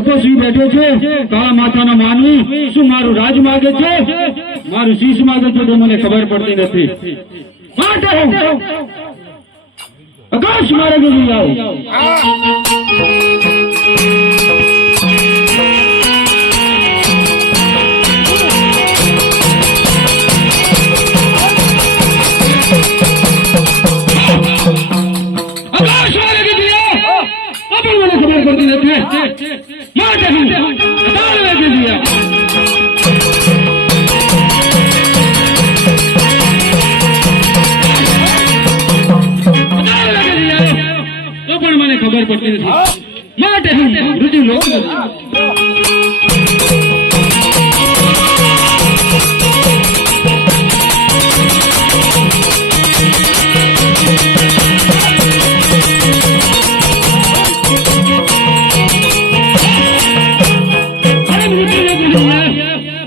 તપસ્વી બેઠો છે કાળા માથાનો માનવી શું મારું રાજ માગે છે મારું શીશ માગે છે તો મને ખબર પડતી નથી માટે આકાશ માર્ગે જઈ આવો ખબર પડતી નથી માટે રુચિ લો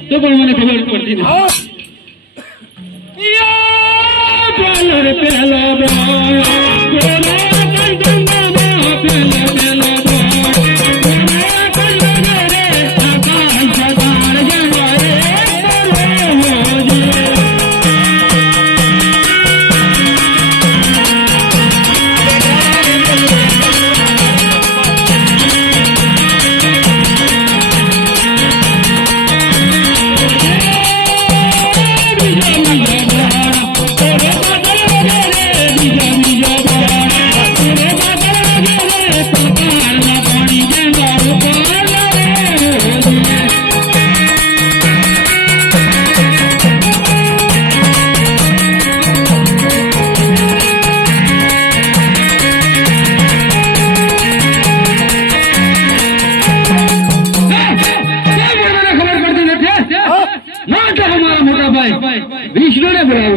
તો પણ મને ખબર પડતી નથી विष्णु ने बोला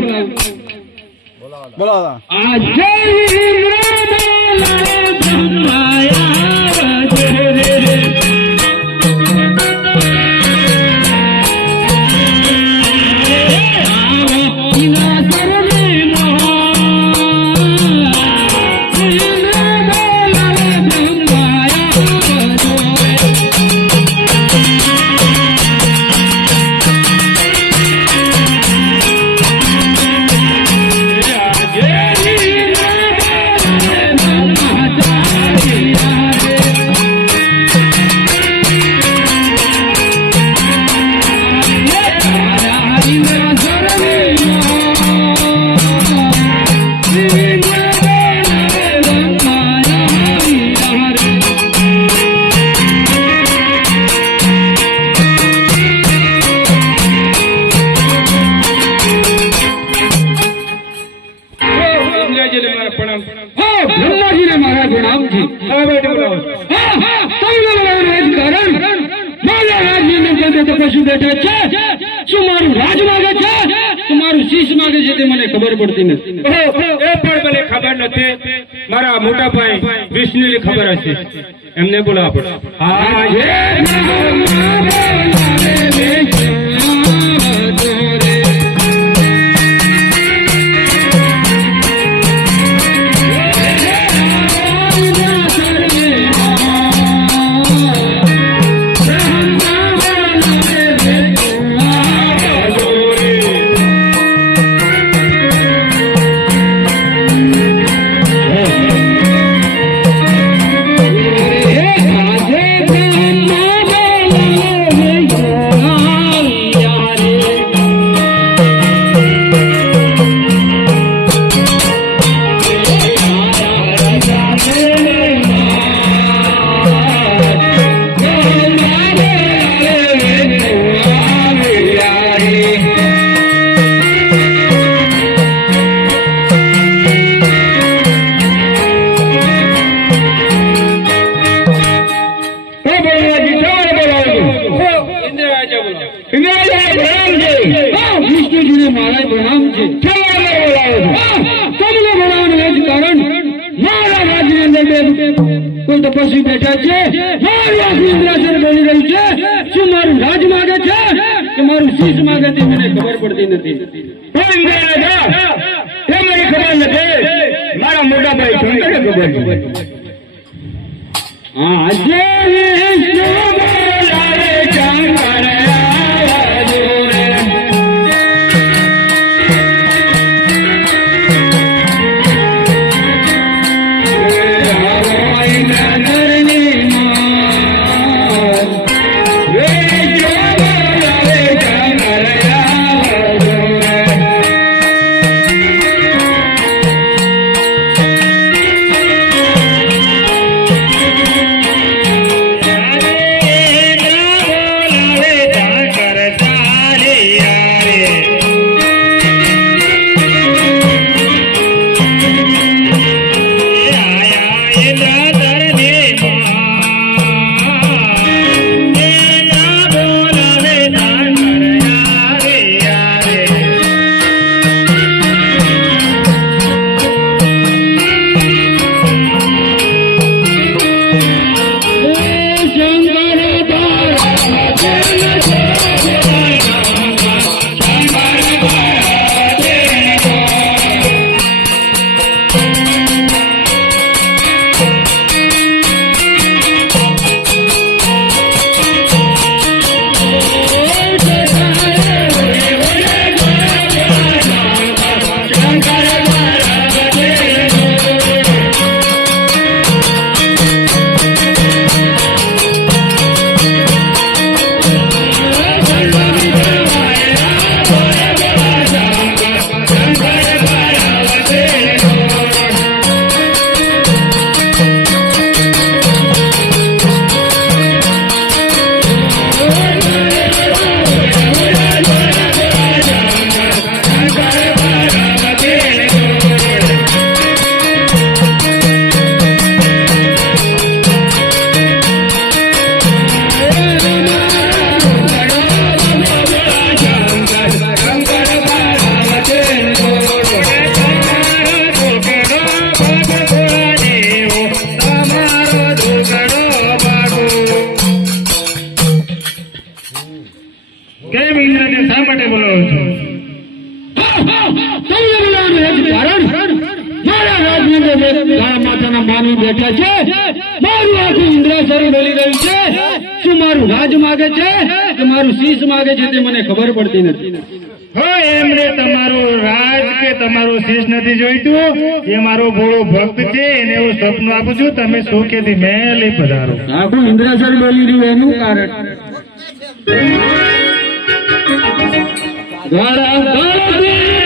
खबर पड़ती नहीं खबर नहीं मारा मोटा भाई विष्णु ने खबर हशे एमने बोला कोई तपस्वी बैठा है इंद्रासन बनी रही है શું મારું રાજ માગે છે કે મારું શીશ માગે છે મને ખબર પડતી નથી મારી ખબર નથી મારા મોટા ભાઈ ખબર હા કેમ ઇન્દ્રને શા માટે બોલાવો છો? તમને બોલાવવાનું એક કારણ મારા રાજની અંદર ગાળા માથાના માનવી બેઠા છે. મારું આખું ઇન્દ્રાસર બોલી રહ્યું છે. શું મારું રાજ માગે છે કે મારું શીશ માગે છે તે મને ખબર પડતી નથી. હો એમને તમારું રાજ કે તમારું શીશ નથી જોઈતું. એ મારો ભોળો ભક્ત છે, એને હું સપનું આપું છું, તમે સુખેથી મહેલે પધારો. આખું ઇન્દ્રાસર બોલી રહ્યું એનું કારણ ગાળા ગાળાથી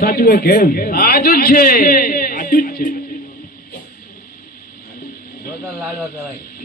સાચું હોય કેમ? આજુ જ છે. સાચું જ છે.